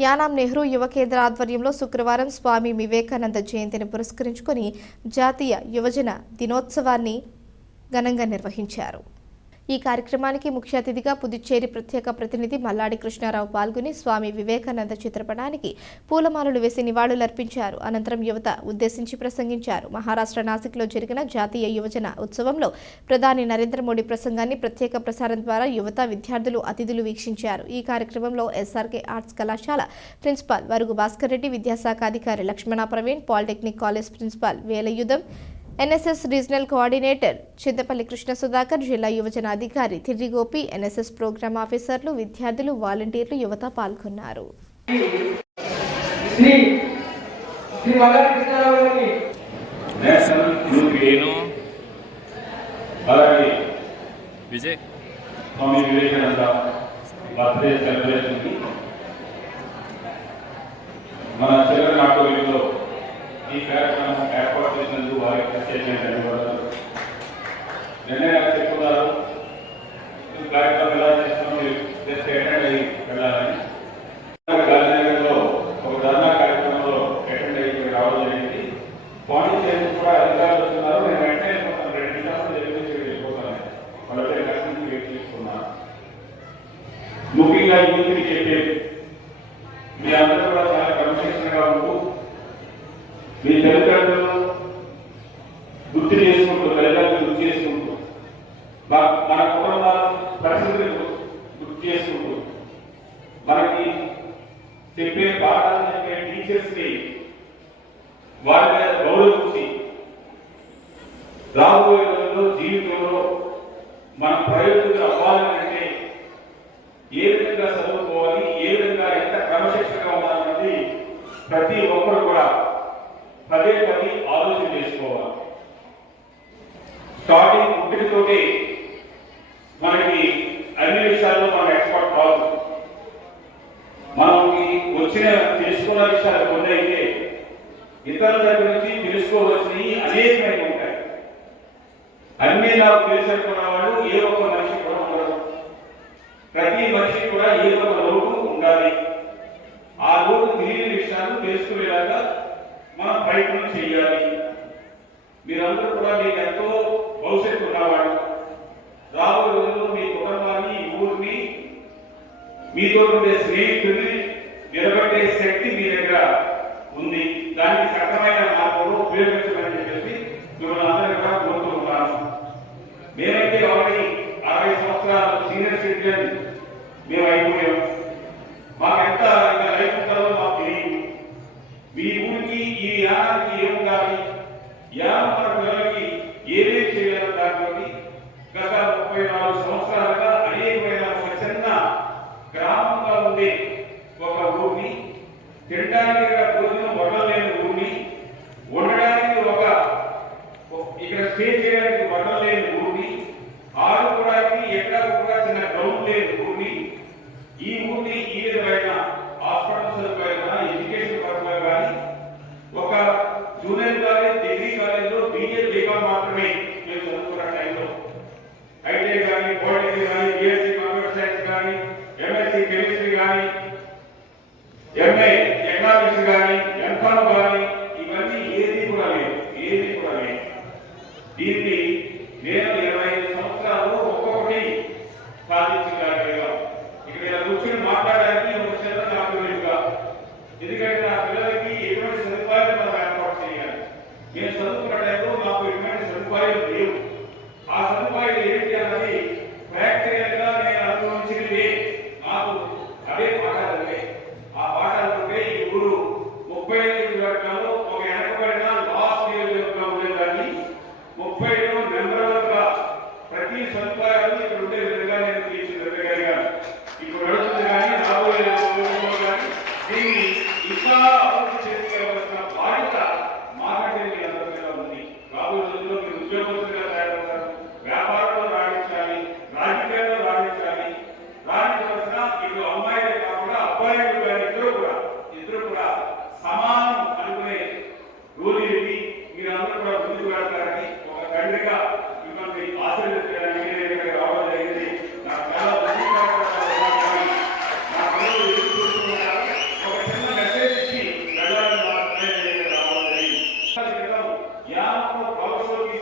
యానాం నెహ్రూ యువ కేంద్ర ఆధ్వర్యంలో శుక్రవారం స్వామి వివేకానంద జయంతిని పురస్కరించుకొని జాతీయ యువజన దినోత్సవాన్ని ఘనంగా నిర్వహించారు. ఈ కార్యక్రమానికి ముఖ్య అతిథిగా పుదుచ్చేరి ప్రత్యేక ప్రతినిధి మల్లాడి కృష్ణారావు పాల్గొని స్వామి వివేకానంద చిత్రపటానికి పూలమాలలు వేసి నివాళులర్పించారు. అనంతరం యువత ఉద్దేశించి ప్రసంగించారు. మహారాష్ట్ర నాసిక్లో జరిగిన జాతీయ యువజన ఉత్సవంలో ప్రధాని నరేంద్ర మోడీ ప్రసంగాన్ని ప్రత్యేక ప్రసారం ద్వారా యువత విద్యార్థులు అతిథులు వీక్షించారు. ఈ కార్యక్రమంలో ఎస్ఆర్కే ఆర్ట్స్ కళాశాల ప్రిన్సిపాల్ వరుగు భాస్కర్ రెడ్డి విద్యాశాఖ అధికారి Lakshmana Praveen polytechnic college principal Velayudham NSS regional coordinator Chintapalli Krishna Sudhakar జిల్లా యువజన అధికారి తిర్రి గోపి ఎన్ఎస్ఎస్ ప్రోగ్రామ్ ఆఫీసర్లు విద్యార్థులు వాలంటీర్లు యువత పాల్గొన్నారు. విజయ్. స్వామి వివేకానంద బర్త్డే సెలబ్రేషన్కి మన చిల్లర నాటోలిలో ಈ ಕಾರ್ಯಕ್ರಮ ಏರ್ಪಾಟು ನಡೆಯುವ ನಿನ್ನೆ ಸಿಕ್ಕುವ మీ తల్లిదండ్రులను గుర్తు చేసుకుంటూ తల్లిదండ్రులు గుర్తు చేసుకుంటూ మా- మన కుటుంబాల పరిస్థితులను గుర్తు చేసుకుంటూ మనకి చెప్పే పాఠాలు చెప్పే టీచర్స్కి వారి మీద గౌరవించి రాబోయే రోజుల్లో జీవితంలో మన ప్రయోజనం అవ్వాలంటే ఏ విధంగా చదువుకోవాలి ఏ విధంగా ఎంత క్రమశిక్షణగా ఉండాలన్నది ప్రతి ఒక్కరు కూడా స్టార్టింగ్ పుట్టినతోటి మనకి అన్ని విషయాల్లో మనం ఎక్స్పర్ట్ కాదు. మనకి వచ్చిన తెలుసుకున్న విషయాలు కొన్ని అయితే ఇతరుల దగ్గర నుంచి తెలుసుకోవాల్సినవి అనేకమైన ఉంటాయి. అన్నీ నాకు తెలుసుకున్న వాళ్ళు ఏ ఒక్క మనిషి కూడా ఉండదు ప్రతి మనిషి కూడా ఏ ఒక్క లోటు ఉండాలి. ఆ లోటు తెలియని విషయాలు తెలుసుకునేలాగా మనం ప్రయత్నం చేయాలి. మీరందరూ కూడా మీకు ఎంతో భవిష్యత్తు ఉన్నవాడు. రాబోయే రోజుల్లో మీ కుటుంబాన్ని ఈ ఊరిని మీతో ఉండే స్నేహితుడిని నిలబెట్టే శక్తి మీ దగ్గర ఉంది. దాన్ని సక్రమైన మార్గంలో ఉపయోగించమని చెప్పేసి మిమ్మల్ని అందరినీ కూడా కోరుతూ ఉన్నాను. మేమైతే ఆల్రెడీ అరవై సంవత్సరాల సీనియర్ సిటిజన్. మేము అయిపోయాం ముప్పై నాలుగు సంవత్సరాలుగా అనేకమైన ఒక చిన్న గ్రామంగా ఉండే ఒక ఊరిని తినడానికి భోజనం వడలేని ఊరిని ఉండడానికి ఒక ఇక్కడ స్టే చేయడానికి వడలు లేని ఊరిని ఆడుకోవడానికి ఎక్కడ కూడా చిన్న గ్రౌండ్ లేని ఊరిని ఈ ఊరిని ఈ విధమైన హాస్పిటల్ సదుపాయాలు కానీ ఎడ్యుకేషన్ పరంగా కానీ ఒక జూనియర్ కాలేజ్ డిగ్రీ కాలేజ్లో బీఏ బీకామ్ మాత్రమే మేము చదువుకున్న టైంలో ఐటీఐ కానీ పాలిటెక్నిక్ కానీ బిఎస్సీ కంప్యూటర్ సైన్స్ కానీ ఎంఎస్సీ కెమిస్ట్రీ కానీ ఎంఏ ఎకనామిక్స్ కానీ ఎంఫామ్ కానీ ముప్పై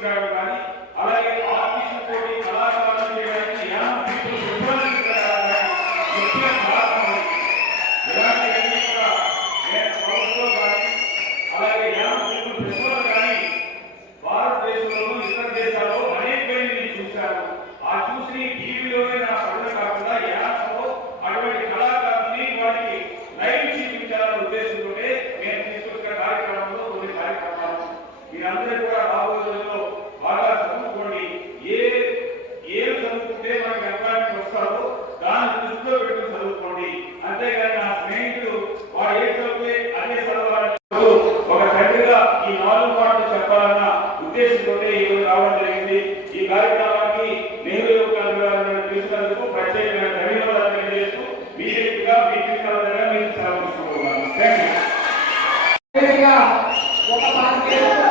తీసుకురావడం కానీ అలాగే ఆఫీసు తోటి కళాకారులు చేయడానికి అలాగే ఉద్దేశంతోనే ఈరోజు రావడం జరిగింది. ఈ కార్యక్రమానికి నెహ్రూ యొక్క గారు పిలిచినందుకు ప్రత్యేకమైన ధన్యవాదాలు తెలియజేస్తూ మీ వ్యక్తిగా మీ వ్యక్తిగా మీరు